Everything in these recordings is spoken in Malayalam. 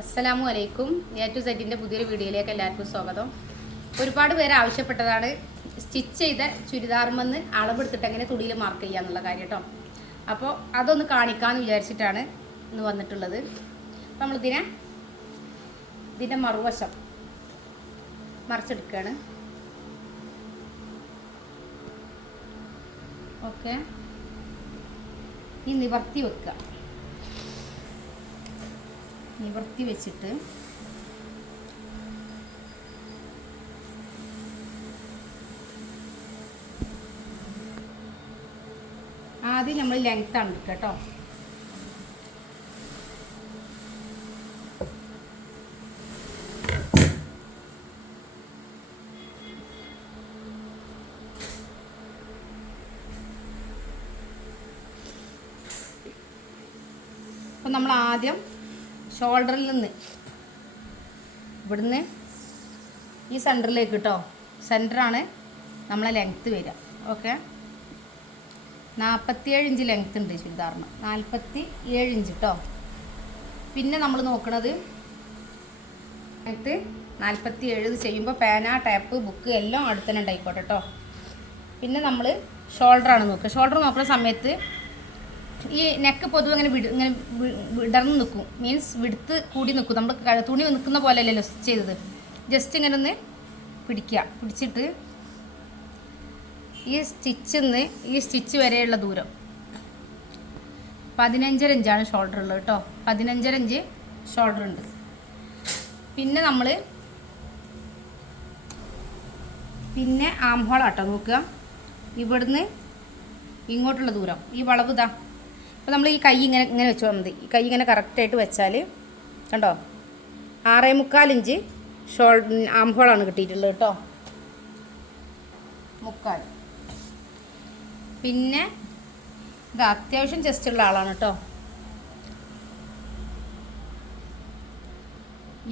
അസ്സലാമു അലൈക്കും. എ ടു സെറ്റിന്റെ പുതിയൊരു വീഡിയോയിലേക്ക് എല്ലാവർക്കും സ്വാഗതം. ഒരുപാട് പേര് ആവശ്യപ്പെട്ടതാണ് സ്റ്റിച്ച് ചെയ്ത ചുരിദാറുമെന്ന് അളവെടുത്തിട്ട് എങ്ങനെ തുണിയിൽ മാർക്ക് ചെയ്യുക എന്നുള്ള കാര്യം കേട്ടോ. അപ്പോൾ അതൊന്ന് കാണിക്കാമെന്ന് വിചാരിച്ചിട്ടാണ് ഇന്ന് വന്നിട്ടുള്ളത്. നമ്മളിതിനെ ഇതിന്റെ മറുവശം മറിച്ചെടുക്കുകയാണ് ഓക്കെ. ഈ നിവർത്തി വെക്കുക. നിവർത്തി വെച്ചിട്ട് ആദ്യം നമ്മൾ ലെങ്ത് ആണ് കേട്ടോ. അപ്പം നമ്മൾ ആദ്യം ഷോൾഡറിൽ നിന്ന്. ഇവിടുന്ന് ഈ സെന്ററിലേക്ക് കേട്ടോ സെന്ററാണ് നമ്മളെ ലെങ്ത്ത് വരിക ഓക്കെ? നാൽപ്പത്തിയേഴ് ഇഞ്ച് ലെങ്ത്ത് ഉണ്ട് ചുരിദാറിന്. നാൽപ്പത്തി ഏഴ് ഇഞ്ച് കേട്ടോ പിന്നെ നമ്മൾ നോക്കണത് ലെങ്ത്ത് നാൽപ്പത്തി ഏഴ് ഇത് ചെയ്യുമ്പോൾ പേന ടാപ്പ് ബുക്ക് എല്ലാം അടുത്തന്നെ ഉണ്ടായിക്കോട്ടെ കേട്ടോ പിന്നെ നമ്മൾ ഷോൾഡറാണ് നോക്കുക. ഷോൾഡർ നോക്കുന്ന സമയത്ത് ഈ നെക്ക് പൊതുവെ ഇങ്ങനെ വിട ഇങ്ങനെ വിടർന്ന് നിൽക്കും മീൻസ് വിടുത്ത് കൂടി നിൽക്കും നമ്മൾ തുണി നിൽക്കുന്ന പോലെ അല്ലല്ലോ സ്റ്റിച്ച് ചെയ്തത്. ജസ്റ്റ് ഇങ്ങനെ ഒന്ന് പിടിക്കുക. പിടിച്ചിട്ട് ഈ സ്റ്റിച്ചിൽ നിന്ന് ഈ സ്റ്റിച്ച് വരെയുള്ള ദൂരം. പതിനഞ്ചര ഇഞ്ചാണ് ഷോൾഡർ ഉള്ളത് കേട്ടോ. പതിനഞ്ചര ഇഞ്ച് ഷോൾഡർ ഉണ്ട്. പിന്നെ നമ്മൾ പിന്നെ ആംഹോളാട്ടോ നോക്കുക. ഇവിടുന്ന് ഇങ്ങോട്ടുള്ള ദൂരം. ഈ വളവ് ഇതാ. അപ്പോൾ നമ്മൾ ഈ കൈ ഇങ്ങനെ ഇങ്ങനെ വെച്ചാൽ മതി. ഈ കൈ ഇങ്ങനെ കറക്റ്റായിട്ട് വെച്ചാൽ കണ്ടോ? ആറേ മുക്കാൽ ഇഞ്ച് ഷോൾ ആം ഹോളാണ് കിട്ടിയിട്ടുള്ളത് കേട്ടോ. മുക്കാൽ. പിന്നെ ഇത് അത്യാവശ്യം ചെസ്റ്റ് ഉള്ള ആളാണ് കേട്ടോ.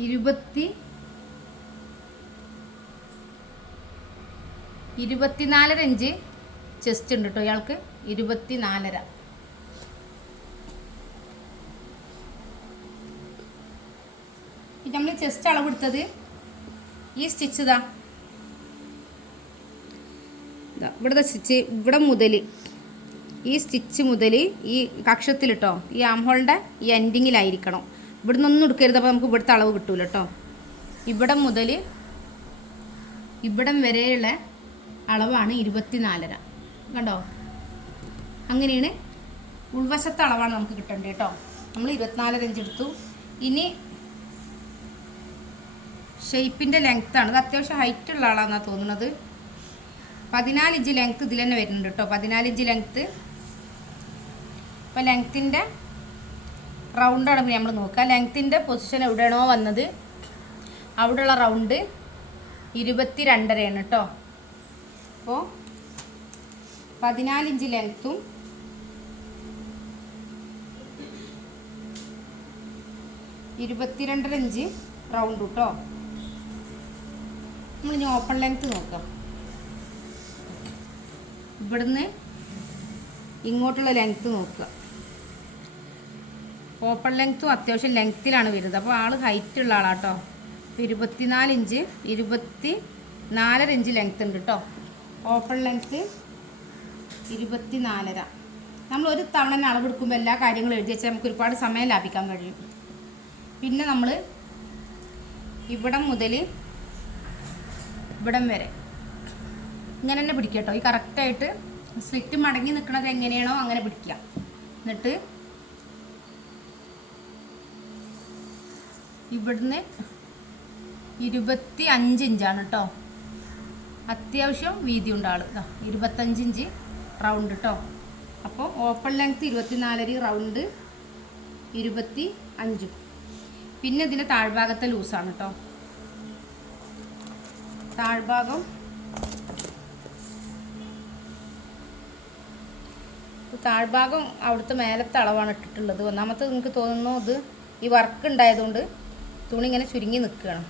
ഇരുപത്തി ഇരുപത്തിനാലര ഇഞ്ച് ചെസ്റ്റ് ഉണ്ട് കേട്ടോ ഇയാൾക്ക്. ഇരുപത്തിനാലര. നമ്മൾ ചെസ്റ്റ് അളവെടുത്തത് ഈ സ്റ്റിച്ച് ഇതാ. ഇവിടുത്തെ സ്റ്റിച്ച് ഇവിടെ മുതൽ ഈ സ്റ്റിച്ച് മുതൽ ഈ കക്ഷത്തിൽ കേട്ടോ ഈ ആംഹോളിന്റെ ഈ എൻഡിങ്ങിലായിരിക്കണം ഇവിടുന്ന് ഒന്നും എടുക്കരുത് അപ്പോൾ നമുക്ക് ഇവിടുത്തെ അളവ് കിട്ടൂല കേട്ടോ ഇവിടം മുതൽ ഇവിടം വരെയുള്ള അളവാണ് ഇരുപത്തിനാലര. കണ്ടോ? അങ്ങനെയാണ് ഉൾവശത്തെ അളവാണ് നമുക്ക് കിട്ടേണ്ടത് കേട്ടോ നമ്മൾ ഇരുപത്തിനാലര ഇഞ്ച് എടുത്തു. ഇനി ഷെയ്പ്പിന്റെ ലെങ്ത്താണ് ഇത് അത്യാവശ്യം ഹൈറ്റ് ഉള്ള ആളാണെന്നാണ് തോന്നുന്നത്. പതിനാല് ഇഞ്ച് ലെങ്ത്ത് ഇതിൽ തന്നെ വരുന്നുണ്ട് കേട്ടോ പതിനാല് ഇഞ്ച് ലെങ്ത്ത് അപ്പോൾ ലെങ്ത്തിന്റെ റൗണ്ടാണ് ഇപ്പോൾ നമ്മൾ നോക്കുക ലെങ്ത്തിന്റെ പൊസിഷൻ എവിടെയാണോ വന്നത്? അവിടെയുള്ള റൗണ്ട് ഇരുപത്തി രണ്ടരയാണ് കേട്ടോ അപ്പോൾ പതിനാലിഞ്ച് ലെങ്ത്തും ഇരുപത്തിരണ്ടര ഇഞ്ച് റൗണ്ട് കേട്ടോ നമ്മളിനി ഓപ്പൺ ലെങ്ത്ത് നോക്കാം. ഇവിടുന്ന് ഇങ്ങോട്ടുള്ള ലെങ്ത്ത് നോക്കുക. ഓപ്പൺ ലെങ്ത്തും അത്യാവശ്യം ലെങ്ത്തിലാണ് വരുന്നത്. അപ്പോൾ ആൾ ഹൈറ്റ് ഉള്ള ആളാട്ടോ. അപ്പോൾ ഇരുപത്തിനാല് ഇഞ്ച് ഇരുപത്തി നാലര ഇഞ്ച് ലെങ്ത്ത് ഉണ്ട് കേട്ടോ ഓപ്പൺ ലെങ്ത്ത് ഇരുപത്തി നാലര നമ്മൾ ഒരു തവണ അളവെടുക്കുമ്പോൾ എല്ലാ കാര്യങ്ങളും എഴുതി വെച്ചാൽ നമുക്ക് ഒരുപാട് സമയം ലാഭിക്കാൻ കഴിയും. പിന്നെ നമ്മൾ ഇവിടം മുതൽ ഇവിടം വരെ. ഇങ്ങനെ തന്നെ പിടിക്കുക കേട്ടോ ഈ കറക്റ്റായിട്ട് സ്ലിറ്റ് മടങ്ങി നിൽക്കുന്നത് എങ്ങനെയാണോ അങ്ങനെ പിടിക്കുക. എന്നിട്ട് ഇവിടുന്ന് ഇരുപത്തി അഞ്ച് ഇഞ്ചാണ് കേട്ടോ അത്യാവശ്യം വീതി ഉണ്ട് ആൾ ഇരുപത്തഞ്ച് ഇഞ്ച് റൗണ്ട് കേട്ടോ അപ്പോൾ ഓപ്പൺ ലെങ്ത്ത് ഇരുപത്തിനാലരി റൗണ്ട് ഇരുപത്തി അഞ്ചും പിന്നെ ഇതിന്റെ താഴ്ഭാഗത്തെ ലൂസാണ് കേട്ടോ താഴ്ഭാഗം. താഴ്ഭാഗം അവിടുത്തെ മേലത്തെ അളവാണ് ഇട്ടിട്ടുള്ളത്. ഒന്നാമത്തെ നിങ്ങൾക്ക് തോന്നുന്നു ഇത് ഈ വർക്ക് ഉണ്ടായതുകൊണ്ട് തുണി ഇങ്ങനെ ചുരുങ്ങി നിൽക്കുകയാണ്.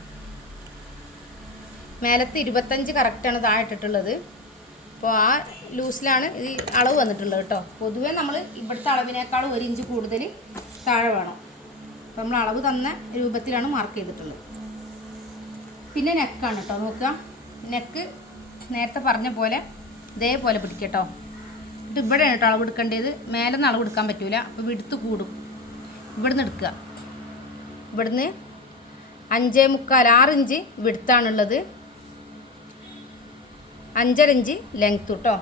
മേലത്ത് ഇരുപത്തഞ്ച് കറക്റ്റാണ് താഴെ ഇട്ടിട്ടുള്ളത്. അപ്പോൾ ആ ലൂസിലാണ് ഈ അളവ് വന്നിട്ടുള്ളത് കേട്ടോ. പൊതുവേ നമ്മൾ ഇവിടുത്തെ അളവിനേക്കാളും ഒരു ഇഞ്ച് കൂടുതൽ താഴെ വേണം. അപ്പോൾ നമ്മൾ അളവ് തന്ന രൂപത്തിലാണ് മാർക്ക് ചെയ്തിട്ടുള്ളത്. പിന്നെ നെക്കാണ് കേട്ടോ നോക്കുക. നെക്ക് നേരത്തെ പറഞ്ഞ പോലെ ഇതേപോലെ പിടിക്കട്ടോ എന്നിട്ട് ഇവിടെയാണ് കേട്ടോ അളവ് എടുക്കേണ്ടത്. മേലെ നിന്ന് അളവ് എടുക്കാൻ പറ്റൂല. അപ്പോൾ വിടുത്ത് കൂടും. ഇവിടുന്ന് എടുക്കുക. ഇവിടുന്ന് അഞ്ചേ മുക്കാൽ ആറ് ഇഞ്ച് വിടുത്താണുള്ളത്. അഞ്ചര ഇഞ്ച് ലെങ്ത് കേട്ടോ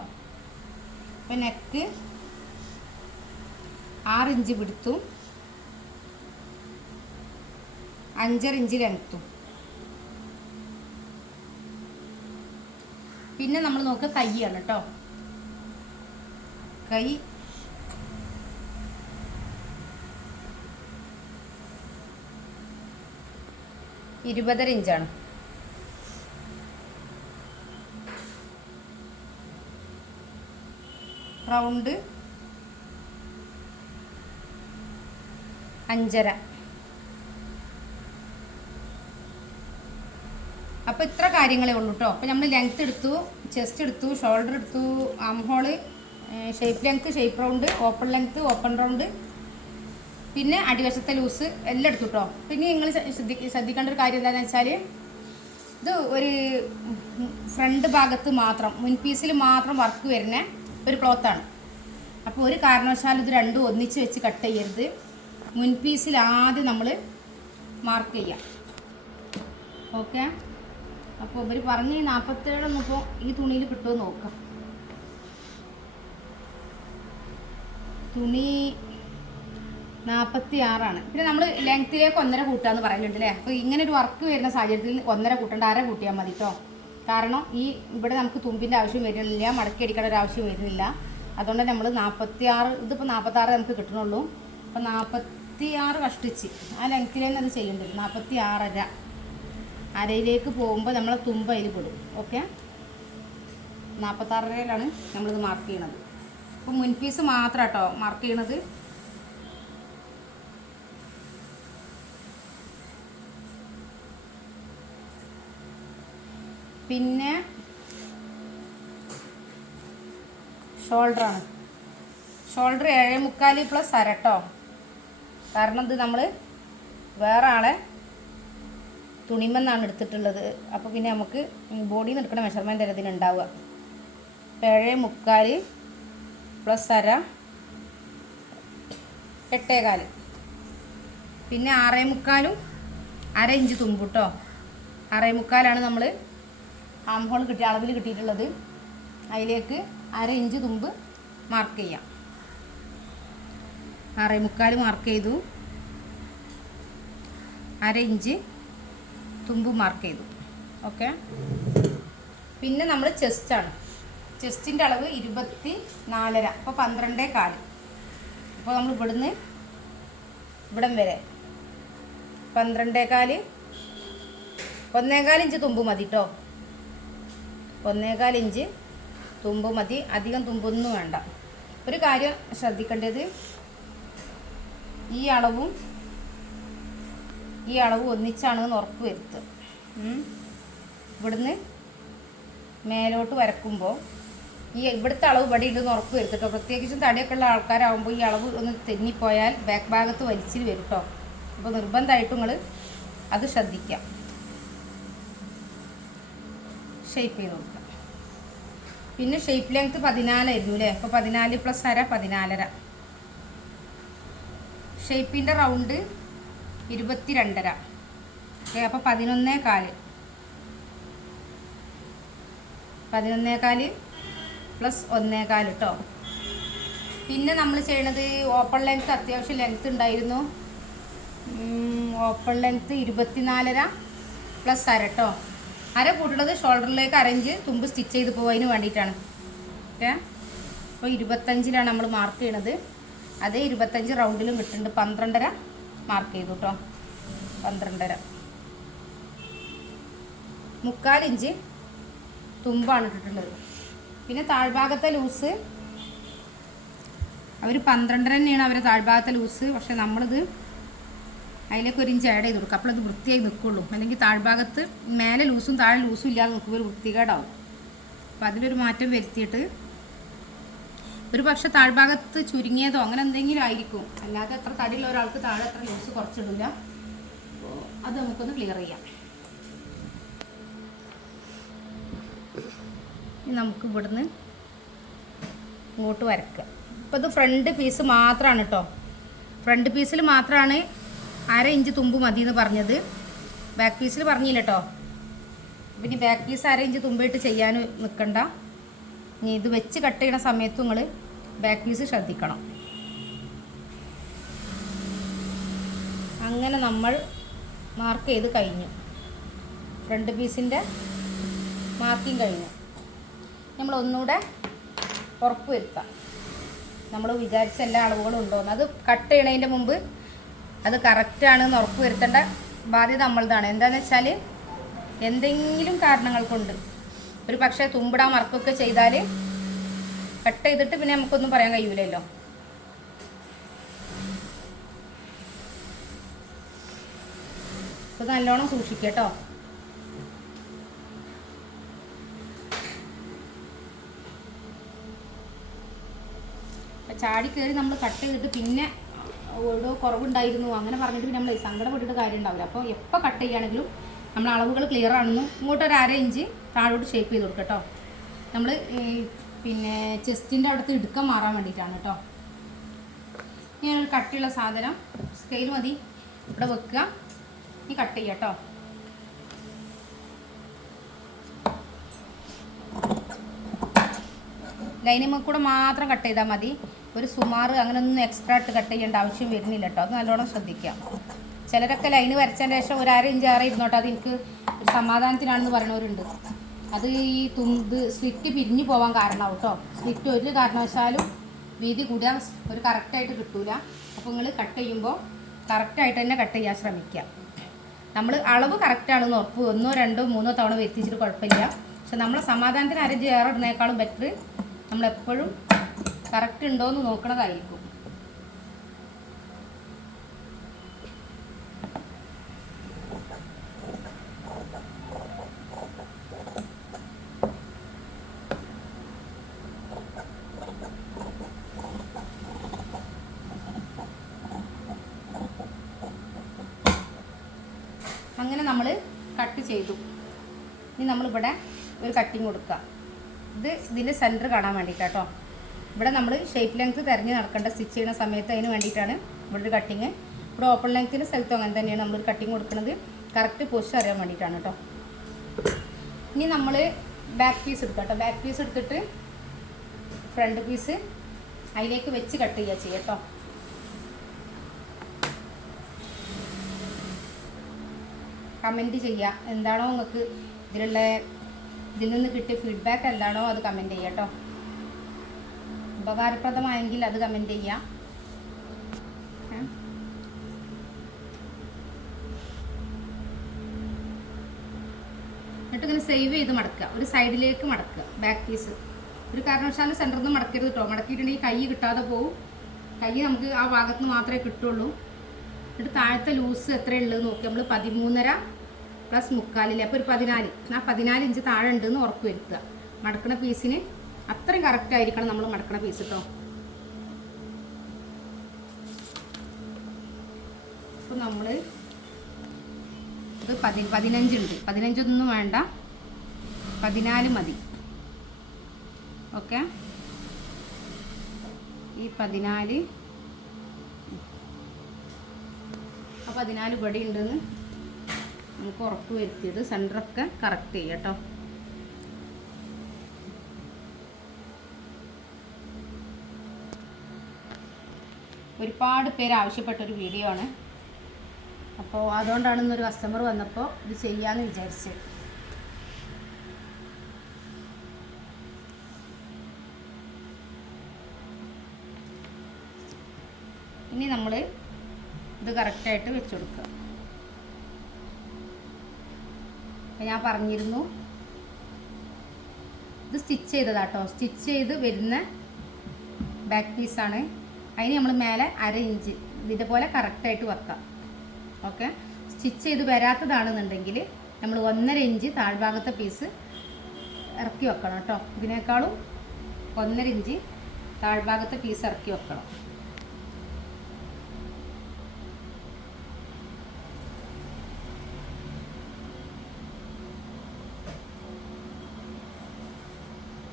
അപ്പം നെക്ക് ആറ് ഇഞ്ച് വിടുത്തും. അഞ്ചര ഇഞ്ച് ലെങ്ത്തും പിന്നെ നമ്മൾ നോക്കുക കൈയാണ് കേട്ടോ കൈ. ഇരുപതര ഇഞ്ചാണ്. റൗണ്ട്. അഞ്ചര. അപ്പോൾ ഇത്ര കാര്യങ്ങളേ ഉള്ളൂ കേട്ടോ അപ്പോൾ നമ്മൾ ലെങ്ത് എടുത്തു ചെസ്റ്റ് എടുത്തു ഷോൾഡർ എടുത്തു arm hole shape length shape round open length open round പിന്നെ അടിവശത്തെ ലൂസ് എല്ലാം എടുത്തു കേട്ടോ പിന്നെ നിങ്ങൾ ശ്രദ്ധി ശ്രദ്ധിക്കേണ്ട ഒരു കാര്യം എന്താണെന്ന് വെച്ചാൽ ഇത് ഒരു ഫ്രണ്ട് ഭാഗത്ത് മാത്രം മുൻപീസിൽ മാത്രം വർക്ക് വരുന്ന ഒരു ക്ലോത്താണ് അപ്പോൾ ഒരു കാരണവശാലും ഇത് രണ്ടും ഒന്നിച്ച് വെച്ച് കട്ട് ചെയ്യരുത്. മുൻപീസിൽ ആദ്യം നമ്മൾ മാർക്ക് ചെയ്യാം. ഓക്കെ അപ്പോൾ ഇവർ പറഞ്ഞ് നാൽപ്പത്തേഴൊന്നും ഇപ്പോൾ ഈ തുണിയിൽ കിട്ടുമോ നോക്കാം. തുണി നാൽപ്പത്തി ആറാണ് പിന്നെ നമ്മൾ ലെങ്ത്തിലേക്ക് ഒന്നര കൂട്ടാന്ന് പറയുന്നുണ്ട് അല്ലേ അപ്പോൾ ഇങ്ങനെ ഒരു വർക്ക് വരുന്ന സാഹചര്യത്തിൽ ഒന്നര കൂട്ടേണ്ട അര കൂട്ടിയാൽ മതി കേട്ടോ കാരണം ഈ ഇവിടെ നമുക്ക് തുമ്പിന്റെ ആവശ്യം വരുന്നില്ല മടക്കി അടിക്കേണ്ട ഒരു ആവശ്യം വരുന്നില്ല. അതുകൊണ്ട് നമ്മൾ നാൽപ്പത്തി ആറ് ഇതിപ്പോൾ നാൽപ്പത്താറ് നമുക്ക് കിട്ടണുള്ളൂ. അപ്പോൾ നാൽപ്പത്തി ആറ് കഷ്ടിച്ച് ആ ലെങ്ത്തിൽ അത് ചെയ്യേണ്ടത് നാൽപ്പത്തി ആറര അരയിലേക്ക് പോകുമ്പോൾ നമ്മളെ തുമ്പ അതിൽ പെടും. ഓക്കെ നാൽപ്പത്താറരയിലാണ് നമ്മളിത് മാർക്ക് ചെയ്യണത്. അപ്പോൾ മുൻപീസ് മാത്രം കേട്ടോ മാർക്ക് ചെയ്യണത്. പിന്നെ ഷോൾഡറാണ് ഷോൾഡർ ഏഴേ മുക്കാൽ പ്ലസ് അരട്ടോ കാരണം ഇത് നമ്മൾ വേറെ ആളെ തുണിമെന്നാണ് എടുത്തിട്ടുള്ളത്. അപ്പോൾ പിന്നെ നമുക്ക് ബോഡിയിൽ നിന്ന് എടുക്കുന്ന മെഷർമെന്റ് അല്ല ഇതിനുണ്ടാവുക? ഏഴ് മുക്കാൽ പ്ലസ് അര എട്ടേകാൽ പിന്നെ ആറേ മുക്കാലും അര ഇഞ്ച് തുമ്പ് കേട്ടോ ആറേ മുക്കാലാണ് നമ്മൾ ആം ഹോൾ കിട്ടിയ അളവിൽ കിട്ടിയിട്ടുള്ളത്. അതിലേക്ക് അര ഇഞ്ച് തുമ്പ് മാർക്ക് ചെയ്യാം. ആറേ മുക്കാൽ മാർക്ക് ചെയ്തു. അര ഇഞ്ച് തുമ്പ് മാർക്ക് ചെയ്തു. ഓക്കെ പിന്നെ നമ്മൾ ചെസ്റ്റാണ് ചെസ്റ്റിന്റെ അളവ് ഇരുപത്തി നാലര അപ്പോൾ പന്ത്രണ്ടേ കാൽ. അപ്പോൾ നമ്മൾ ഇവിടുന്ന് ഇവിടം വരെ. പന്ത്രണ്ടേകാൽ ഒന്നേകാൽ ഇഞ്ച് തുമ്പ് മതി കേട്ടോ ഒന്നേകാൽ ഇഞ്ച് തുമ്പ് മതി. അധികം തുമ്പൊന്നും വേണ്ട. ഒരു കാര്യം ശ്രദ്ധിക്കേണ്ടത് ഈ അളവും ഈ അളവ് ഒന്നിച്ചാണെന്ന് ഉറപ്പ് വരുത്തുക. ഇവിടുന്ന് മേലോട്ട് വരക്കുമ്പോൾ ഈ ഇവിടുത്തെ അളവ് ഇവിടെ ഉണ്ടെന്ന് ഉറപ്പ് വരുത്തട്ടോ പ്രത്യേകിച്ചും തടിയൊക്കെ ഉള്ള ആൾക്കാരാകുമ്പോൾ ഈ അളവ് ഒന്ന് തെന്നിപ്പോയാൽ ബാക്ക് ഭാഗത്ത് വലിച്ചിൽ വരും കേട്ടോ. അപ്പോൾ നിർബന്ധമായിട്ടും നിങ്ങൾ അത് ശ്രദ്ധിക്കാം ഷേപ്പ് ചെയ്ത് നോക്കാം പിന്നെ ഷേപ്പ് ലെങ്ത് പതിനാലായിരുന്നു അല്ലേ? അപ്പോൾ പതിനാല് പ്ലസ് അര പതിനാലര. ഷേപ്പിന്റെ റൗണ്ട് ഇരുപത്തി രണ്ടര ഓക്കെ അപ്പോൾ പതിനൊന്നേ കാൽ. പതിനൊന്നേ കാൽ പ്ലസ് ഒന്നേ കാൽ കേട്ടോ പിന്നെ നമ്മൾ ചെയ്യണത് ഓപ്പൺ ലെങ്ത്ത് അത്യാവശ്യം ലെങ്ത്ത് ഉണ്ടായിരുന്നു. ഓപ്പൺ ലെങ്ത് ഇരുപത്തിനാലര പ്ലസ് അര കേട്ടോ അര കൂട്ടുള്ളത് ഷോൾഡറിലേക്ക് അരഞ്ച് തുമ്പ് സ്റ്റിച്ച് ചെയ്ത് പോകുന്നതിന് വേണ്ടിയിട്ടാണ്. ഓക്കെ അപ്പോൾ ഇരുപത്തഞ്ചിലാണ് നമ്മൾ മാർക്ക് ചെയ്യണത്. അതേ ഇരുപത്തഞ്ച് റൗണ്ടിലും കിട്ടുന്നുണ്ട്. പന്ത്രണ്ടര മാർക്ക് ചെയ്തു കേട്ടോ പന്ത്രണ്ടര. മുക്കാലിഞ്ച് തുമ്പാണ് ഇട്ടിട്ടുള്ളത്. പിന്നെ താഴ്ഭാഗത്തെ ലൂസ് അവർ പന്ത്രണ്ടര തന്നെയാണ് അവരെ താഴ്ഭാഗത്തെ ലൂസ്. പക്ഷെ നമ്മളിത് അതിലേക്ക് ഒരു ഇഞ്ച് ആഡ് ചെയ്ത് കൊടുക്കും. അപ്പോൾ അത് വൃത്തിയായി നിൽക്കുള്ളൂ. അല്ലെങ്കിൽ താഴ്ഭാഗത്ത് മേലെ ലൂസും താഴെ ലൂസും ഇല്ലാതെ നിൽക്കുമ്പോൾ ഒരു വൃത്തികേടാവും. അപ്പോൾ അതിലൊരു മാറ്റം വരുത്തിയിട്ട് ഒരു പക്ഷെ താഴ്ഭാഗത്ത് ചുരുങ്ങിയതോ അങ്ങനെ എന്തെങ്കിലും ആയിരിക്കും. അല്ലാതെ എത്ര തടിയുള്ള ഒരാൾക്ക് താഴെ എത്ര ലൂസ് കുറച്ചിടില്ല അപ്പോൾ അത് നമുക്കൊന്ന് ക്ലിയർ ചെയ്യാം. നമുക്ക് ഇവിടുന്ന് ഇങ്ങോട്ട് വരക്കുക ഇപ്പോൾ ഇത് ഫ്രണ്ട് പീസ് മാത്രമാണ് കേട്ടോ ഫ്രണ്ട് പീസിൽ മാത്രമാണ് അര ഇഞ്ച് തുമ്പ് മതി എന്ന് പറഞ്ഞത് ബാക്ക് പീസിൽ പറഞ്ഞില്ല കേട്ടോ പിന്നെ ബാക്ക് പീസ് അര ഇഞ്ച് തുമ്പിട്ട് ചെയ്യാൻ നിൽക്കണ്ട ഇനി ഇത് വെച്ച് കട്ട് ചെയ്യണ സമയത്ത് നിങ്ങൾ ബാക്ക് പീസ് ശ്രദ്ധിക്കണം. അങ്ങനെ നമ്മൾ മാർക്ക് ചെയ്ത് കഴിഞ്ഞു. ഫ്രണ്ട് പീസിന്റെ മാർക്കിങ് കഴിഞ്ഞു. നമ്മൾ ഒന്നുകൂടെ ഉറപ്പ് വരുത്താം. നമ്മൾ വിചാരിച്ച എല്ലാ അളവുകളും ഉണ്ടോയെന്ന് അത് കട്ട് ചെയ്യണതിന്റെ മുമ്പ് അത് കറക്റ്റാണെന്ന് ഉറപ്പ് വരുത്തേണ്ട ബാധ്യത നമ്മളതാണ് എന്താണെന്ന് വെച്ചാൽ എന്തെങ്കിലും കാരണങ്ങൾ കൊണ്ട് ഒരു പക്ഷേ തുമ്പിടാൻ മറക്കൊക്കെ ചെയ്താൽ കട്ട് ചെയ്തിട്ട് പിന്നെ നമുക്കൊന്നും പറയാൻ കഴിയൂലല്ലോ. ഇത് നല്ലോണം സൂക്ഷിക്കുക കേട്ടോ ചാടി കയറി നമ്മൾ കട്ട് ചെയ്തിട്ട് പിന്നെ ഓരോ കുറവുണ്ടായിരുന്നു അങ്ങനെ പറഞ്ഞിട്ട് പിന്നെ നമ്മൾ സങ്കടപ്പെട്ടിട്ട് കാര്യം ഉണ്ടാവില്ല അപ്പോൾ എപ്പോൾ കട്ട് ചെയ്യുകയാണെങ്കിലും നമ്മൾ അളവുകൾ ക്ലിയർ ആണെന്നും ഇങ്ങോട്ടൊരു അര ഇഞ്ച് താഴോട്ട് ഷേപ്പ് ചെയ്ത് കൊടുക്കുക കേട്ടോ നമ്മൾ പിന്നെ ചെസ്റ്റിന്റെ അവിടുത്തെ ഇടുക്കം മാറാൻ വേണ്ടിയിട്ടാണ് കേട്ടോ ഇങ്ങനെ ഒരു കട്ടിയുള്ള സാധനം സ്കെയിൽ മതി. ഇവിടെ വെക്കുക. ഇനി കട്ട് ചെയ്യുക കേട്ടോ ലൈനിമ്മ കൂടെ മാത്രം കട്ട് ചെയ്താൽ മതി. ഒരു സുമാറ് അങ്ങനെ ഒന്നും എക്സ്ട്രാ ആയിട്ട് കട്ട് ചെയ്യേണ്ട ആവശ്യം വരുന്നില്ല കേട്ടോ അത് നല്ലോണം ശ്രദ്ധിക്കാം ചിലരൊക്കെ ലൈന് വരച്ചതിന് ശേഷം ഒരു അര ഇഞ്ച് ആറ് ഇരുന്നോട്ടെ. അത് എനിക്ക് ഒരു സമാധാനത്തിനാണെന്ന് പറയുന്നവരുണ്ട്. അത് ഈ തുമ്പ് സ്ലിറ്റ് പിരിഞ്ഞു പോകാൻ കാരണമാവും കേട്ടോ സ്ലിറ്റ് ഒരു കാരണവശാലും വീതി കൂടാൻ ഒരു കറക്റ്റായിട്ട് കിട്ടൂല. അപ്പോൾ നിങ്ങൾ കട്ട് ചെയ്യുമ്പോൾ കറക്റ്റായിട്ട് തന്നെ കട്ട് ചെയ്യാൻ ശ്രമിക്കുക നമ്മൾ അളവ് കറക്റ്റാണെന്ന് ഉറപ്പ് ഒന്നോ രണ്ടോ മൂന്നോ തവണ വരുത്തിച്ചിട്ട് കുഴപ്പമില്ല. പക്ഷെ നമ്മളെ സമാധാനത്തിന് അരഞ്ച് ചേറ് ഇടുന്നേക്കാളും ബെറ്റർ നമ്മളെപ്പോഴും കറക്റ്റ് ഉണ്ടോ എന്ന് നോക്കണതായിരിക്കും അങ്ങനെ നമ്മൾ കട്ട് ചെയ്തു. ഇനി നമ്മളിവിടെ ഒരു കട്ടിങ് കൊടുക്കുക. ഇത് ഇതിന്റെ സെന്റർ കാണാൻ വേണ്ടിയിട്ട് കേട്ടോ ഇവിടെ നമ്മൾ ഷേപ്പ് ലെങ്ത് തിരഞ്ഞ് നടക്കേണ്ട സ്റ്റിച്ച് ചെയ്യുന്ന സമയത്ത് അതിന് വേണ്ടിയിട്ടാണ് ഇവിടെ ഒരു കട്ടിങ് ഇവിടെ ഓപ്പൺ ലെങ്ത്തിന്റെ സ്ഥലത്തും അങ്ങനെ തന്നെയാണ് നമ്മളൊരു കട്ടിങ് കൊടുക്കുന്നത്. കറക്റ്റ് പൊസിഷൻ അറിയാൻ വേണ്ടിയിട്ടാണ് കേട്ടോ. ഇനി നമ്മൾ ബാക്ക് പീസ് എടുക്കാം കേട്ടോ. ബാക്ക് പീസ് എടുത്തിട്ട് ഫ്രണ്ട് പീസ് അതിലേക്ക് വെച്ച് കട്ട് ചെയ്യുക ചെയ്യാം കേട്ടോ. കമന്റ് ചെയ്യുക എന്താണോ നിങ്ങൾക്ക് ഇതിലുള്ള ഇതിൽ നിന്ന് കിട്ടിയ ഫീഡ്ബാക്ക് എന്താണോ അത് കമന്റ് ചെയ്യുക കേട്ടോ ഉപകാരപ്രദമായെങ്കിൽ അത് കമന്റ് ചെയ്യാം? എന്നിട്ട് ഇങ്ങനെ സേവ് ചെയ്ത് മടക്കുക. ഒരു സൈഡിലേക്ക് മടക്കുക. ബാക്ക് പീസ് ഒരു കാരണവശാലും സെന്ററിൽ നിന്ന് മടക്കരുത് കേട്ടോ മടക്കിയിട്ടുണ്ടെങ്കിൽ കൈ കിട്ടാതെ പോവും. കൈ നമുക്ക് ആ ഭാഗത്ത് മാത്രമേ കിട്ടുള്ളൂ. എന്നിട്ട് താഴത്തെ ലൂസ് എത്രയുള്ളത് നോക്കി. നമ്മൾ പതിമൂന്നര പ്ലസ് മുക്കാലില്ലേ അപ്പോൾ ഒരു പതിനാല്. ആ പതിനാല് ഇഞ്ച് താഴെ ഉണ്ടെന്ന് ഉറപ്പ് വരുത്തുക. മടക്കണ പീസിന് അത്രയും കറക്റ്റ് ആയിരിക്കണം നമ്മൾ മടക്കണ പീസ് കേട്ടോ അപ്പോൾ നമ്മൾ ഇത് പതി പതിനഞ്ചുണ്ട് പതിനഞ്ചൊന്നും വേണ്ട. പതിനാല് മതി. ഓക്കെ? ഈ പതിനാല് ആ പതിനാല് ഇവിടെ ഉണ്ടെന്ന് നമുക്ക് ഉറപ്പ് വരുത്തിയത്. സെന്ററൊക്കെ കറക്റ്റ് ചെയ്യാം കേട്ടോ. ഒരുപാട് പേര് ആവശ്യപ്പെട്ട ഒരു വീഡിയോ ആണ്. അപ്പോൾ അതുകൊണ്ടാണ് ഇന്നൊരു കസ്റ്റമർ വന്നപ്പോൾ ഇത് ചെയ്യാമെന്ന് വിചാരിച്ചത്. ഇനി നമ്മൾ ഇത് കറക്റ്റായിട്ട് വെച്ച് കൊടുക്കുക. ഞാൻ പറഞ്ഞിരുന്നു. ഇത് സ്റ്റിച്ച് ചെയ്തതാട്ടോ. സ്റ്റിച്ച് ചെയ്ത് വരുന്ന ബാക്ക് പീസാണ്. അതിന് നമ്മൾ മേലെ അര ഇഞ്ച് ഇതിന്റെ പോലെ കറക്റ്റായിട്ട് വെക്കാം ഓക്കെ? സ്റ്റിച്ച് ചെയ്ത് വരാത്തതാണെന്നുണ്ടെങ്കിൽ നമ്മൾ ഒന്നര ഇഞ്ച് താഴ്ഭാഗത്തെ പീസ് ഇറക്കി വെക്കണം കേട്ടോ. ഇതിനേക്കാളും ഒന്നര ഇഞ്ച് താഴ്ഭാഗത്തെ പീസ് ഇറക്കി വെക്കണം.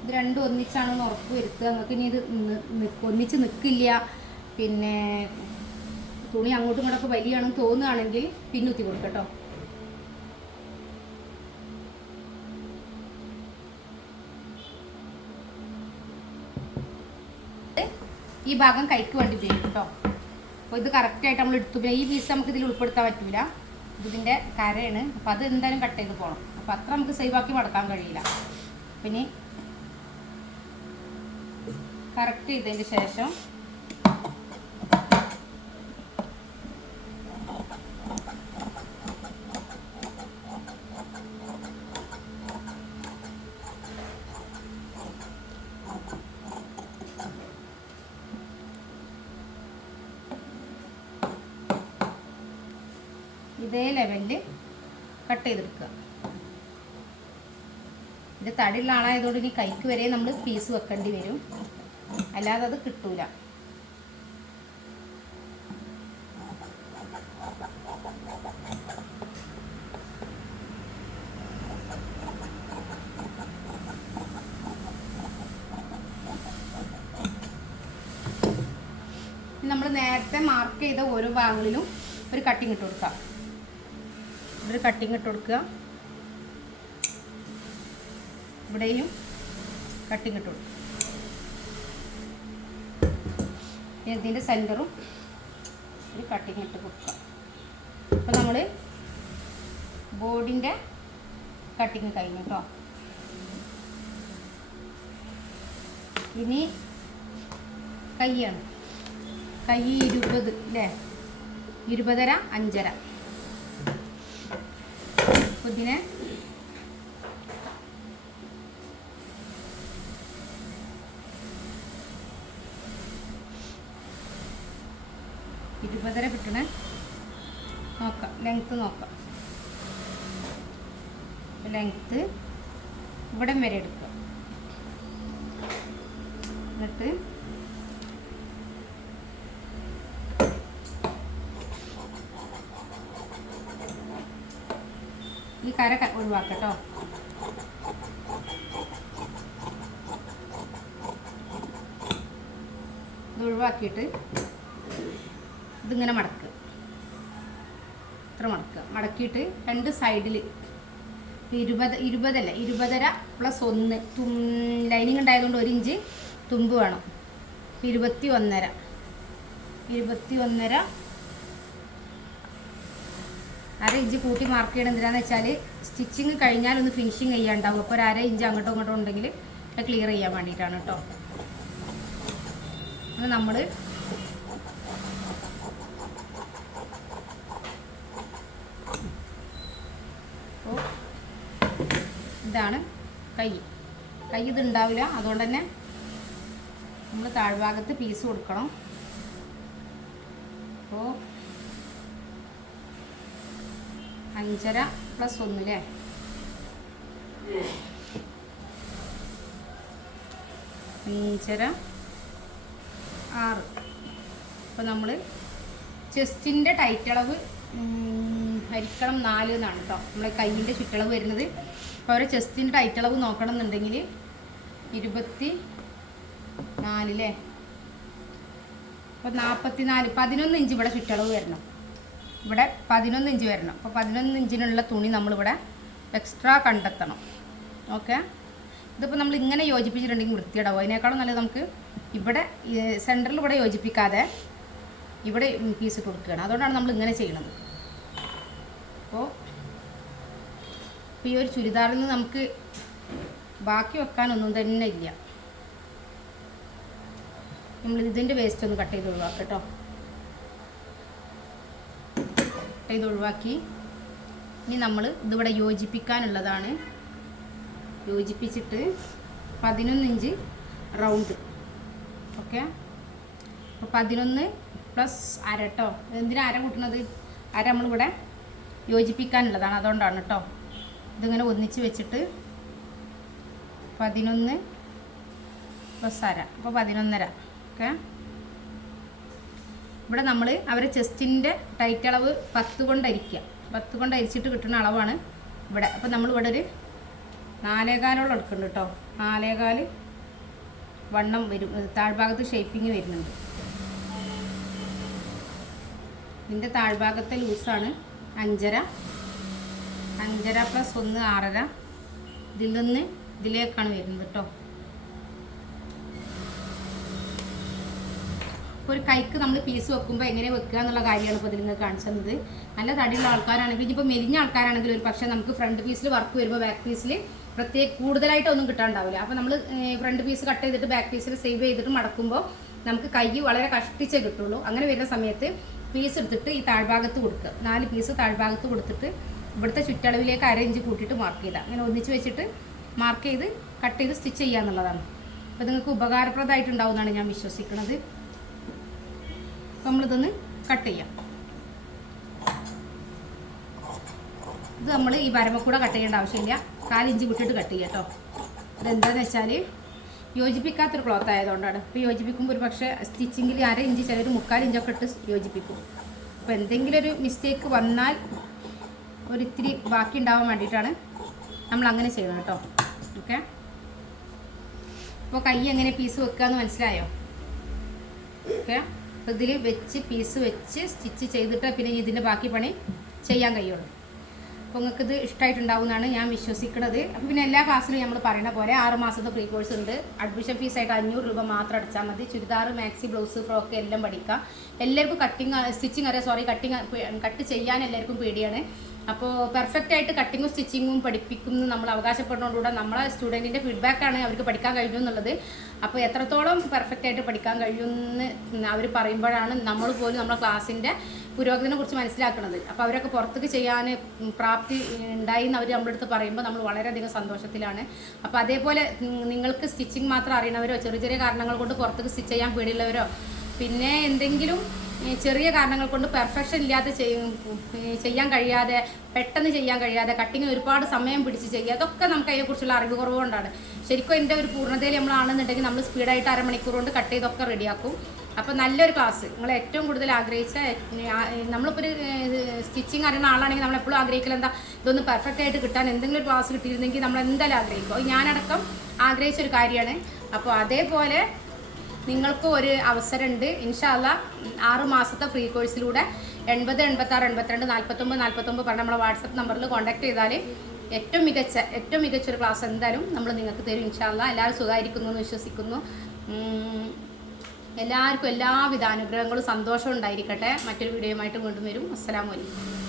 ഇത് രണ്ടും ഒന്നിച്ചാണെന്ന് ഉറപ്പ് വരുത്തുക. നിങ്ങൾക്ക് ഇനി ഇത് ഒന്നിച്ച് നിൽക്കില്ല. പിന്നെ തുണി അങ്ങോട്ടും ഇങ്ങോട്ടൊക്കെ വലിയാണെന്ന് തോന്നുകയാണെങ്കിൽ പിന്നുത്തി കൊടുക്കട്ടോ ഈ ഭാഗം കൈക്ക് വേണ്ടി ഉപയോഗിക്കും കേട്ടോ. അപ്പോൾ ഇത് കറക്റ്റായിട്ട് നമ്മൾ എടുത്തു. പിന്നെ ഈ പീസ് നമുക്ക് ഇതിൽ ഉൾപ്പെടുത്താൻ പറ്റില്ല ഇതിന്റെ കരയാണ്. അപ്പോൾ അത് എന്തായാലും കട്ട് ചെയ്ത് പോകണം. അപ്പോൾ അത്ര നമുക്ക് സേവ് ആക്കി മടക്കാൻ കഴിയില്ല. പിന്നെ കറക്റ്റ് ചെയ്തതിന് ശേഷം ഇതേ ലെവലിൽ കട്ട് ചെയ്തെടുക്കുക. ഇത് തടിയുള്ള ആളായതുകൊണ്ട് ഇനി കൈക്ക് വരെ നമ്മൾ പീസ് വെക്കേണ്ടി വരും. അല്ലാതെ അത് കിട്ടൂല. നമ്മൾ നേരത്തെ മാർക്ക് ചെയ്ത ഓരോ ഭാഗങ്ങളിലും ഒരു കട്ടിങ് ഇട്ട് കൊടുക്കാം. ഒരു കട്ടിങ് ഇട്ട് കൊടുക്കുക. ഇവിടെയും കട്ടിങ് ഇട്ട് കൊടുക്കുക ഇനി ഇതിന്റെ സെന്ററും ഒരു കട്ടിങ് ഇട്ട് കൊടുക്കുക. അപ്പോൾ നമ്മൾ ബോർഡിന്റെ കട്ടിങ് കഴിഞ്ഞു കേട്ടോ ഇനി കൈയാണ് കൈ ഇരുപത് അല്ലേ ഇരുപതര അഞ്ചര. ഇതിനെ ഇരുപതര കിട്ടണേ നോക്കാം. ലെങ്ത്ത് നോക്കാം. ലെങ്ത്ത് ഇവിടം വരെ എടുക്കുക എന്നിട്ട് ഈ കര ഒഴിവാക്കട്ടോ ഇത് ഒഴിവാക്കിയിട്ട് ഇതിങ്ങനെ മടക്കുക ഇത്ര മടക്കുക മടക്കിയിട്ട് രണ്ട് സൈഡിൽ ഇരുപത് ഇരുപതല്ല? ഇരുപതര പ്ലസ് ഒന്ന്. തും ലൈനിങ് ഉണ്ടായതുകൊണ്ട് ഒരു ഇഞ്ച് തുമ്പ് വേണം. ഇരുപത്തി ഒന്നര ഇരുപത്തി ഒന്നര അര ഇഞ്ച് കൂട്ടി മാർക്ക് ചെയ്യണം. എന്തിനാന്ന് വെച്ചാൽ സ്റ്റിച്ചിങ് കഴിഞ്ഞാൽ ഒന്ന് ഫിനിഷിങ് ചെയ്യാണ്ടാവും. അപ്പോൾ ഒരു അര ഇഞ്ച് അങ്ങോട്ടും ഇങ്ങോട്ടും ഉണ്ടെങ്കിൽ ക്ലിയർ ചെയ്യാൻ വേണ്ടിയിട്ടാണ് കേട്ടോ നമ്മൾ അപ്പോൾ ഇതാണ് കൈ. കൈ ഇത് ഉണ്ടാവില്ല. അതുകൊണ്ട് തന്നെ നമ്മൾ താഴ്ഭാഗത്ത് പീസ് കൊടുക്കണം. അപ്പോൾ അഞ്ചര പ്ലസ് ഒന്നില്ലേ അഞ്ചര ആറ്. അപ്പോൾ നമ്മൾ ചെസ്റ്റിന്റെ ടൈറ്റ് അളവ് ഹരിക്കണം നാല് എന്നാണ് കേട്ടോ നമ്മളെ കയ്യിന്റെ ചുറ്റളവ് വരുന്നത്. അവരെ ചെസ്റ്റിന്റെ ടൈറ്റ് അളവ് നോക്കണം എന്നുണ്ടെങ്കിൽ ഇരുപത്തി നാലില്ലേ? അപ്പോൾ നാൽപ്പത്തി നാല് പതിനൊന്ന് ഇഞ്ച് ഇവിടെ ചുറ്റളവ് വരണം. ഇവിടെ പതിനൊന്ന് ഇഞ്ച് വരണം. അപ്പോൾ പതിനൊന്ന് ഇഞ്ചിനുള്ള തുണി നമ്മളിവിടെ എക്സ്ട്രാ കണ്ടെത്തണം. ഓക്കെ ഇതിപ്പോൾ നമ്മൾ ഇങ്ങനെ യോജിപ്പിച്ചിട്ടുണ്ടെങ്കിൽ വൃത്തിയിടാവും അതിനേക്കാളും നല്ലത് നമുക്ക് ഇവിടെ സെന്ററിൽ ഇവിടെ യോജിപ്പിക്കാതെ ഇവിടെ പീസ് കൊടുക്കുകയാണ്. അതുകൊണ്ടാണ് നമ്മൾ ഇങ്ങനെ ചെയ്യുന്നത് അപ്പോൾ ഇപ്പോൾ ഈ ഒരു ചുരിദാറിൽ നിന്ന് നമുക്ക് ബാക്കി വെക്കാനൊന്നും തന്നെ ഇല്ല. നമ്മൾ ഇതിന്റെ വേസ്റ്റ് ഒന്ന് കട്ട് ചെയ്ത് ഒഴിവാക്കാം കേട്ടോ. കട്ട് ചെയ്ത് ഒഴിവാക്കി. ഇനി നമ്മൾ ഇതിവിടെ യോജിപ്പിക്കാനുള്ളതാണ്. യോജിപ്പിച്ചിട്ട് പതിനൊന്ന് ഇഞ്ച് റൗണ്ട്. ഓക്കെ? അപ്പോൾ പതിനൊന്ന് പ്ലസ് അര കേട്ടോ എന്തിനാ അര കൂട്ടുന്നത് അര നമ്മളിവിടെ യോജിപ്പിക്കാനുള്ളതാണ്. അതുകൊണ്ടാണ് കേട്ടോ ഇതിങ്ങനെ ഒന്നിച്ച് വെച്ചിട്ട് പതിനൊന്ന് പ്ലസ് അര. അപ്പോൾ പതിനൊന്നര. ഓക്കെ ഇവിടെ നമ്മൾ അവരെ ചെസ്റ്റിന്റെ ടൈറ്റ് അളവ് പത്ത് കൊണ്ട് അരിക്കുക പത്ത് കൊണ്ട് അരിച്ചിട്ട് കിട്ടുന്ന അളവാണ് ഇവിടെ. അപ്പം നമ്മൾ ഇവിടെ ഒരു നാലേകാലോളം എടുക്കുന്നുണ്ട് കേട്ടോ നാലേകാൽ വണ്ണം വരും. താഴ്ഭാഗത്ത് ഷേപ്പിങ് വരുന്നുണ്ട്. ഇതിന്റെ താഴ്ഭാഗത്തെ ലൂസാണ് അഞ്ചര. അഞ്ചര പ്ലസ് ഒന്ന് ആറര. ഇതിൽ നിന്ന് ഇതിലേക്കാണ് വരുന്നത് കേട്ടോ ഇപ്പോൾ ഒരു കൈക്ക് നമ്മൾ പീസ് വെക്കുമ്പോൾ എങ്ങനെ വെക്കുക എന്നുള്ള കാര്യമാണ് ഇപ്പോൾ ഇതിൽ നിന്ന് കാണിച്ചു തന്നത് നല്ല തടിയുള്ള ആൾക്കാരാണെങ്കിൽ ഇനിയിപ്പോൾ മെലിഞ്ഞ ആൾക്കാരാണെങ്കിൽ ഒരു പക്ഷേ നമുക്ക് ഫ്രണ്ട് പീസിൽ വർക്ക് വരുമ്പോൾ ബാക്ക് പീസിൽ പ്രത്യേക കൂടുതലായിട്ടൊന്നും കിട്ടാണ്ടാവില്ല. അപ്പോൾ നമ്മൾ ഫ്രണ്ട് പീസ് കട്ട് ചെയ്തിട്ട് ബാക്ക് പീസിൽ സേവ് ചെയ്തിട്ട് മടക്കുമ്പോൾ നമുക്ക് കൈ വളരെ കഷ്ടിച്ചേ കിട്ടുള്ളൂ. അങ്ങനെ വരുന്ന സമയത്ത് പീസ് എടുത്തിട്ട് ഈ താഴ്ഭാഗത്ത് കൊടുക്കുക. നാല് പീസ് താഴ്ഭാഗത്ത് കൊടുത്തിട്ട് ഇവിടുത്തെ ചുറ്റളവിലേക്ക് അര ഇഞ്ച് കൂട്ടിയിട്ട് മാർക്ക് ചെയ്താൽ അങ്ങനെ ഒന്നിച്ച് വെച്ചിട്ട് മാർക്ക് ചെയ്ത് കട്ട് ചെയ്ത് സ്റ്റിച്ച് ചെയ്യുക എന്നുള്ളതാണ്. അപ്പോൾ നിങ്ങൾക്ക് ഉപകാരപ്രദമായിട്ടുണ്ടാവുമെന്നാണ് ഞാൻ വിശ്വസിക്കുന്നത്. അപ്പോൾ നമ്മളിതൊന്ന് കട്ട് ചെയ്യാം. ഇത് നമ്മൾ ഈ വരമക്കൂടെ കട്ട് ചെയ്യേണ്ട ആവശ്യമില്ല. കാലിഞ്ച് വിട്ടിട്ട് കട്ട് ചെയ്യാം കേട്ടോ. ഇതെന്താണെന്ന് വെച്ചാൽ യോജിപ്പിക്കാത്തൊരു ക്ലോത്ത് ആയതുകൊണ്ടാണ്. ഇപ്പോൾ യോജിപ്പിക്കുമ്പോൾ ഒരു പക്ഷേ സ്റ്റിച്ചിങ്ങിൽ അര ഇഞ്ച് ചിലർ മുക്കാൽ ഇഞ്ചൊക്കെ ഇട്ട് യോജിപ്പിക്കും. അപ്പോൾ എന്തെങ്കിലും ഒരു മിസ്റ്റേക്ക് വന്നാൽ ഒരിത്തിരി ബാക്കി ഉണ്ടാവാൻ വേണ്ടിയിട്ടാണ് നമ്മൾ അങ്ങനെ ചെയ്യുന്നത് കേട്ടോ. ഓക്കെ അപ്പോൾ കൈ എങ്ങനെ പീസ് വെക്കാന്ന് മനസ്സിലായോ? ഓക്കെ അപ്പോൾ ഇതിൽ വെച്ച് പീസ് വെച്ച് സ്റ്റിച്ച് ചെയ്തിട്ട് പിന്നെ ഇതിന്റെ ബാക്കി പണി ചെയ്യാൻ കഴിയുള്ളൂ. അപ്പോൾ നിങ്ങൾക്ക് ഇത് ഇഷ്ടമായിട്ടുണ്ടാവുമെന്നാണ് ഞാൻ വിശ്വസിക്കുന്നത് അപ്പോൾ പിന്നെ എല്ലാ ക്ലാസ്സിലും നമ്മൾ പറയുന്ന പോലെ ആറ് മാസത്തെ ഫ്രീ കോഴ്സ് ഉണ്ട്. അഡ്മിഷൻ ഫീസായിട്ട് അഞ്ഞൂറ് രൂപ മാത്രം അടച്ചാൽ മതി. ചുരിദാർ മാക്സി ബ്ലൗസ് ഫ്രോക്ക് എല്ലാം പഠിക്കാം. എല്ലാവർക്കും കട്ടിങ് സ്റ്റിച്ചിങ് അറിയാം. സോറി കട്ടിങ് കട്ട് ചെയ്യാൻ എല്ലാവർക്കും പേടിയാണ്. അപ്പോൾ പെർഫെക്റ്റ് ആയിട്ട് കട്ടിങ്ങും സ്റ്റിച്ചിങ്ങും പഠിപ്പിക്കുന്നു നമ്മൾ അവകാശപ്പെടുന്നതോടുകൂടെ നമ്മളെ സ്റ്റുഡന്റിന്റെ ഫീഡ്ബാക്കാണ് അവർക്ക് പഠിക്കാൻ കഴിയും എന്നുള്ളത്. അപ്പോൾ എത്രത്തോളം പെർഫെക്റ്റ് ആയിട്ട് പഠിക്കാൻ കഴിയുമെന്ന് അവർ പറയുമ്പോഴാണ് നമ്മൾ പോലും നമ്മുടെ ക്ലാസ്സിന്റെ പുരോഗതിനെ കുറിച്ച് മനസ്സിലാക്കുന്നത് അപ്പോൾ അവരൊക്കെ പുറത്തേക്ക് ചെയ്യാൻ പ്രാപ്തി ഉണ്ടായി എന്ന് അവർ നമ്മുടെ അടുത്ത് പറയുമ്പോൾ നമ്മൾ വളരെയധികം സന്തോഷത്തിലാണ്. അപ്പോൾ അതേപോലെ നിങ്ങൾക്ക് സ്റ്റിച്ചിങ് മാത്രം അറിയണവരോ? ചെറിയ ചെറിയ കാരണങ്ങൾ കൊണ്ട് പുറത്തേക്ക് സ്റ്റിച്ച് ചെയ്യാൻ പേടിയുള്ളവരോ? പിന്നെ എന്തെങ്കിലും ചെറിയ കാരണങ്ങൾ കൊണ്ട് പെർഫെക്ഷൻ ഇല്ലാതെ ചെയ്യും ചെയ്യാൻ കഴിയാതെ പെട്ടെന്ന് ചെയ്യാൻ കഴിയാതെ കട്ടിങ് ഒരുപാട് സമയം പിടിച്ച് ചെയ്യുക അതൊക്കെ നമുക്ക് അതിനെക്കുറിച്ചുള്ള അറിവ് കുറവുകൊണ്ടാണ്. ശരിക്കും എന്റെ ഒരു പൂർണതയിൽ നമ്മളാണെന്നുണ്ടെങ്കിൽ നമ്മൾ സ്പീഡായിട്ട് അരമണിക്കൂർ കൊണ്ട് കട്ട് ചെയ്തൊക്കെ റെഡിയാക്കും അപ്പോൾ നല്ലൊരു ക്ലാസ് നിങ്ങൾ ഏറ്റവും കൂടുതൽ ആഗ്രഹിച്ച നമ്മളിപ്പോൾ ഒരു സ്റ്റിച്ചിങ് അറിയുന്ന ആളാണെങ്കിൽ നമ്മൾ എപ്പോഴും ആഗ്രഹിക്കൽ എന്താ? ഇതൊന്ന് പെർഫെക്റ്റ് ആയിട്ട് കിട്ടാൻ എന്തെങ്കിലും ഒരു ക്ലാസ് കിട്ടിയിരുന്നെങ്കിൽ നമ്മൾ എന്തായാലും ആഗ്രഹിക്കും. ഞാനടക്കം ആഗ്രഹിച്ച ഒരു കാര്യമാണ്. അപ്പോൾ അതേപോലെ നിങ്ങൾക്ക് ഒരു അവസരമുണ്ട്. ഇൻഷാല്ല ആറ് മാസത്തെ ഫ്രീ കോഴ്സിലൂടെ എൺപത് എൺപത്താറ് എൺപത്തിരണ്ട് നാൽപ്പത്തൊമ്പത് നാൽപ്പത്തൊമ്പത് പറഞ്ഞ നമ്മളെ വാട്സപ്പ് നമ്പറിൽ കോൺടാക്ട് ചെയ്താൽ ഏറ്റവും മികച്ച ഏറ്റവും മികച്ച ഒരു ക്ലാസ് എന്തായാലും നമ്മൾ നിങ്ങൾക്ക് തരും ഇൻഷാല്ല എല്ലാവരും സുഖമായിരിക്കുന്നു എന്ന് വിശ്വസിക്കുന്നു. എല്ലാവർക്കും എല്ലാവിധ അനുഗ്രഹങ്ങളും സന്തോഷം ഉണ്ടായിരിക്കട്ടെ. മറ്റൊരു വീഡിയോയുമായിട്ട് വീണ്ടും വരും. അസ്സലാമു അലൈക്കും.